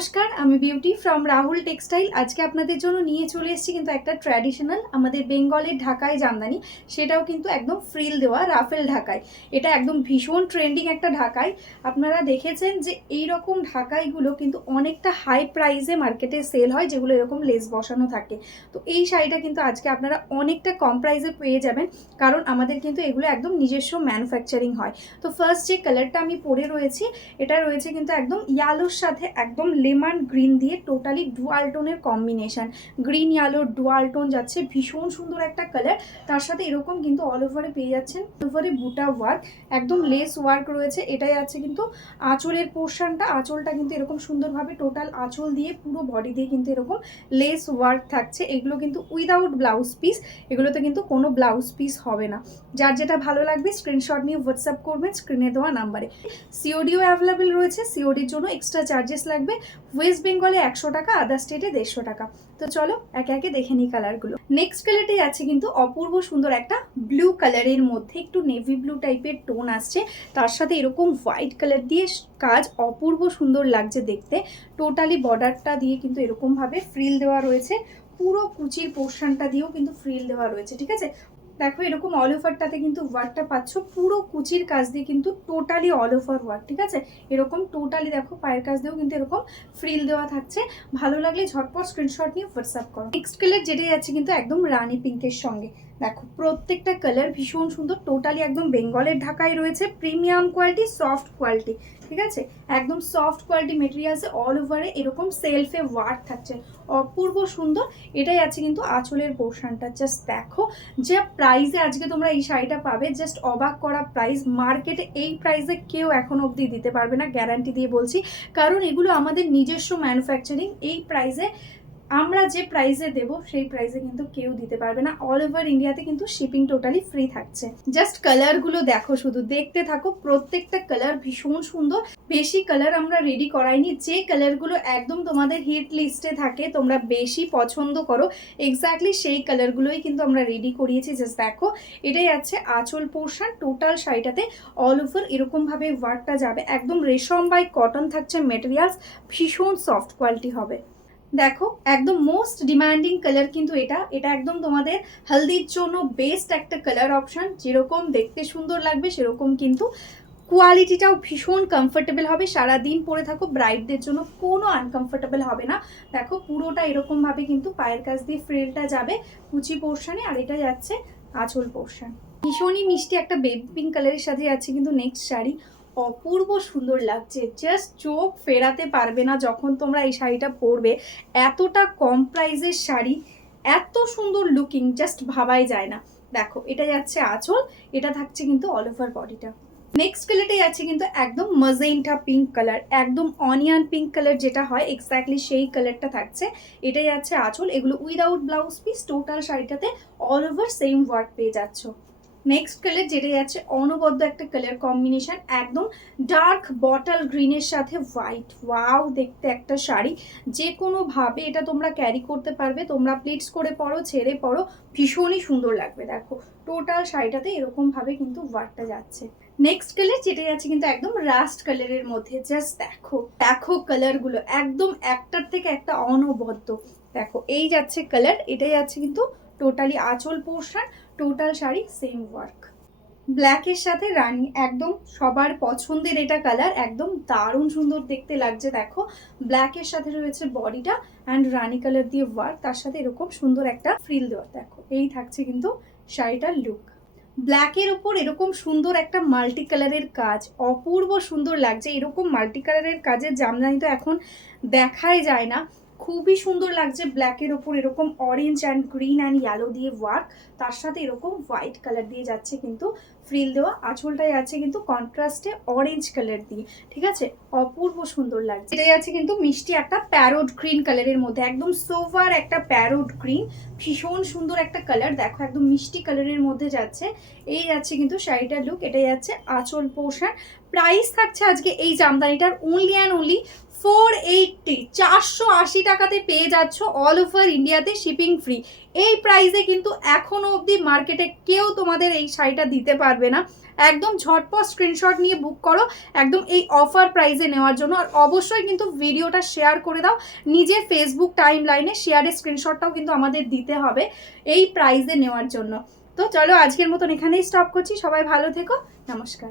নমস্কার, আমি beauty from Rahul textile. আজকে আপনাদের জন্য নিয়ে চলে এসেছি কিন্তু একটা ট্র্যাডিশনাল আমাদের বেঙ্গলের ঢাকাই জামদানি, সেটাও কিন্তু একদম ফ্রিল দেওয়া রাফেল ঢাকাই। এটা একদম ভীষণ ট্রেন্ডিং একটা ঢাকাই। আপনারা দেখেছেন যে এই রকম ঢাকাইগুলো কিন্তু অনেকটা হাই প্রাইসে মার্কেটে সেল হয়, যেগুলো এরকম লেস বসানো থাকে। তো এই শাড়িটা কিন্তু আজকে আপনারা অনেকটা কম প্রাইসে পেয়ে যাবেন, কারণ আমাদের কিন্তু এগুলো একদম নিজস্ব ম্যানুফ্যাকচারিং হয়। তো ফার্স্ট যে কালারটা আমি পরে রয়েছি, এটা রয়েছে কিন্তু একদম ইয়ালোর সাথে একদম লেমন গ্রিন দিয়ে টোটালি ডুয়াল টোনের combination. Green yellow dual tone যাচ্ছে, ভীষণ সুন্দর একটা কালার। তার সাথে এরকম কিন্তু অল ওভারে পেয়ে যাচ্ছেন, অল ওভারে বুটা ওয়ার্ক, একদম লেস ওয়ার্ক রয়েছে। এটাই আছে কিন্তু আঁচলের পোর্শনটা। আঁচলটা কিন্তু এরকম সুন্দরভাবে টোটাল আঁচল দিয়ে পুরো বডি দিয়ে কিন্তু এরকম লেস ওয়ার্ক থাকছে। এগুলো কিন্তু উইদাউট ব্লাউজ পিস, এগুলোতে কিন্তু কোনো ব্লাউজ পিস হবে না। যার যেটা ভালো লাগবে স্ক্রিনশট নিয়ে হোয়াটসঅ্যাপ করবেন স্ক্রিনে দেওয়া নাম্বারে। সিওডিও অ্যাভেলেবেল রয়েছে, সিওডির জন্য এক্সট্রা চার্জেস লাগবে। ওয়েস্ট বেঙ্গলে 100 টাকা, আদার স্টেটে 150 টাকা। তো চলো একে একে দেখে নিই কালারগুলো। নেক্সট কালারটাই আছে কিন্তু অপূর্ব সুন্দর একটা ব্লু কালারের মধ্যে একটু নেভি ব্লু টাইপের টোন আসছে, তার সাথে এরকম হোয়াইট কালার দিয়ে কাজ, অপূর্ব সুন্দর লাগছে দেখতে। টোটালি বর্ডারটা দিয়ে কিন্তু এরকম ভাবে ফ্রিল দেওয়া রয়েছে, পুরো কুচির পোর্শনটা দিয়েও কিন্তু ফ্রিল দেওয়া রয়েছে। ঠিক আছে, দেখো এরকম অল ওভারটাতে কিন্তু ওয়ার্কটা পাচ্ছ, পুরো কুচির কাজ দিয়ে কিন্তু টোটালি অল ওভার ওয়ার্ক। ঠিক আছে, এরকম টোটালি দেখো পায়ের কাজ দিয়েও কিন্তু এরকম ফ্রিল দেওয়া থাকছে। ভালো লাগলে ঝটপট স্ক্রিনশট নিয়ে হোয়াটসঅ্যাপ করো। নেক্সট কালার যেটাই আছে কিন্তু একদম রানী পিঙ্কের সঙ্গে, দেখো প্রত্যেকটা কালার ভীষণ সুন্দর, টোটালি একদম বেঙ্গলের ঢাকায় রয়েছে, প্রিমিয়াম কোয়ালিটি, সফট কোয়ালিটি। ঠিক আছে, একদম সফট কোয়ালিটি মেটেরিয়ালসে অল ওভারে এরকম সেলফে ওয়ার্ক থাকছে, অপূর্ব সুন্দর। এটাই আছে কিন্তু আঁচলের পোর্শনটা। জাস্ট দেখো যে প্রাইসে আজকে তোমরা এই শাড়িটা পাবে, জাস্ট অবাক করা প্রাইস। মার্কেটে এই প্রাইসে কেউ এখনো অবধি দিতে পারবে না, গ্যারান্টি দিয়ে বলছি, কারণ এগুলো আমাদের নিজস্ব ম্যানুফ্যাকচারিং। এই প্রাইসে আমরা যে প্রাইসে দেবো সেই প্রাইসে কিন্তু কেউ দিতে পারবে না। অল ওভার ইন্ডিয়াতে কিন্তু শিপিং টোটালি ফ্রি থাকছে। জাস্ট কালারগুলো দেখো, শুধু দেখতে থাকো, প্রত্যেকটা কালার ভীষণ সুন্দর। বেশি কালার আমরা রেডি করাইনি, যে কালারগুলো একদম তোমাদের হিট লিস্টে থাকে, তোমরা বেশি পছন্দ করো, এক্স্যাক্টলি সেই কালারগুলোই কিন্তু আমরা রেডি করিয়েছি। জাস্ট দেখো, এটাই আছে আঁচল পোর্শন। টোটাল শাড়িটাতে অল ওভার এরকম ভাবে ওয়ার্কটা যাবে, একদম রেশম বাই কটন থাকছে মেটেরিয়ালস, ভীষণ সফট কোয়ালিটি হবে। দেখো একদম মোস্ট ডিমান্ডিং কালার কিন্তু এটা একদম তোমাদের হলদির জন্য বেস্ট একটা কালার অপশন। যেরকম দেখতে সুন্দর লাগবে সেরকম কিন্তু কোয়ালিটিটাও ভীষণ কমফোর্টেবল হবে। সারাদিন পরে থাকো, ব্রাইডদের জন্য কোনো আনকমফোর্টেবল হবে না। দেখো পুরোটা এরকম ভাবে কিন্তু পায়ের কাছ দিয়ে ফ্রিলটা যাবে কুচি পোর্শনে, আর এটা যাচ্ছে আঁচল পোর্শন। ভীষণই মিষ্টি একটা বেবি পিঙ্ক কালারের সাথে যাচ্ছে কিন্তু নেক্সট শাড়ি, অপূর্ব সুন্দর লাগছে। জাস্ট চোখ ফেরাতে পারবে না যখন তোমরা এই শাড়িটা পরবে। এতটা কম প্রাইসের শাড়ি, এত সুন্দর লুকিং, জাস্ট ভাবাই যায় না। দেখো এটা যাচ্ছে আঁচল, এটা থাকছে কিন্তু অল ওভার বডিটা। নেক্সট কালারটাই আছে কিন্তু একদম মজেন্টা পিঙ্ক কালার, একদম অনিয়ন পিঙ্ক কালার যেটা হয় এক্স্যাক্টলি সেই কালারটা থাকছে। এটাই আছে আঁচল। এগুলো উইদাউট ব্লাউজ পিস, টোটাল শাড়িটাতে অল ওভার সেম ওয়ার্ক পেয়ে যাচ্ছ। নেক্সট কালার যেটা যাচ্ছে অনবদ্য একটা কালার কম্বিনেশন, একদম ডার্ক বটল গ্রিনের সাথে হোয়াইট। ওয়াও দেখতে একটা শাড়ি, যে কোনোভাবে এটা তোমরা ক্যারি করতে পারবে, তোমরা প্লিটস করে পরো, ছেড়ে পরো, ভীষণই সুন্দর লাগবে। দেখো টোটাল শাড়িটাতে এরকম ভাবে কিন্তু ওয়ার্কটা যাচ্ছে। নেক্সট কালার যেটা যাচ্ছে কিন্তু একদম রাস্ট কালারের মধ্যে। জাস্ট দেখো দেখো কালারগুলো একদম একটার থেকে একটা অনবদ্য। দেখো এই যাচ্ছে কালার, এটাই যাচ্ছে কিন্তু টোটালি আঁচল portion, total sari same work. ব্ল্যাকের সাথে রানী, একদম সবার পছন্দের এটা কালার, একদম দারুণ সুন্দর দেখতে লাগছে। দেখো ব্ল্যাকের সাথে রয়েছে বডিটা অ্যান্ড রানী কালার দিয়ে ওয়ার্ক, তার সাথে এরকম সুন্দর একটা ফ্রিল দেওয়া। দেখো এই থাকছে কিন্তু শাড়িটার লুক। ব্ল্যাকের উপর এরকম সুন্দর একটা মাল্টি কালারের কাজ, অপূর্ব সুন্দর লাগছে। এরকম মাল্টি কালারের কাজের জামদানি তো এখন দেখাই যায় না, খুবই সুন্দর লাগছে। ব্ল্যাকের ওপর এরকম orange and green and yellow দিয়ে ওয়ার্ক, তার সাথে এরকম হোয়াইট কালার দিয়ে যাচ্ছে কিন্তু ফ্রিল দেওয়া। আঁচলটাই আছে কিন্তু কন্ট্রাস্টে অরেঞ্জ কালার দিয়ে। ঠিক আছে, অপূর্ব সুন্দর লাগছে। এটাই আছে কিন্তু মিষ্টি একটা প্যারোট গ্রিন কালারের মধ্যে, একদম সোভার একটা প্যারোট গ্রিন, ভীষণ সুন্দর একটা কালার। দেখো একদম মিষ্টি কালারের মধ্যে যাচ্ছে। এই যাচ্ছে কিন্তু শাড়িটার লুক, এটাই যাচ্ছে আঁচল পোর্শন। প্রাইস থাকছে আজকে এই জামদানিটার অনলি অ্যান্ড অনলি 480, 480 টাকাতে পেয়ে যাচ্ছ, অল ওভার ইন্ডিয়াতে শিপিং ফ্রি। এই প্রাইসে কিন্তু এখনো অবধি মার্কেটে কেউ তোমাদের এই শাড়িটা দিতে পারবে না। একদম ঝটপট স্ক্রিনশট নিয়ে বুক করো একদম এই অফার প্রাইসে নেওয়ার জন্য। আর অবশ্যই কিন্তু ভিডিওটা শেয়ার করে দাও নিজের ফেসবুক টাইম লাইনে, শেয়ারের স্ক্রিনশটটাও কিন্তু আমাদের দিতে হবে এই প্রাইসে নেওয়ার জন্য। তো চলো আজকের মতন এখানেই স্টপ করছি, সবাই ভালো থেকো, নমস্কার।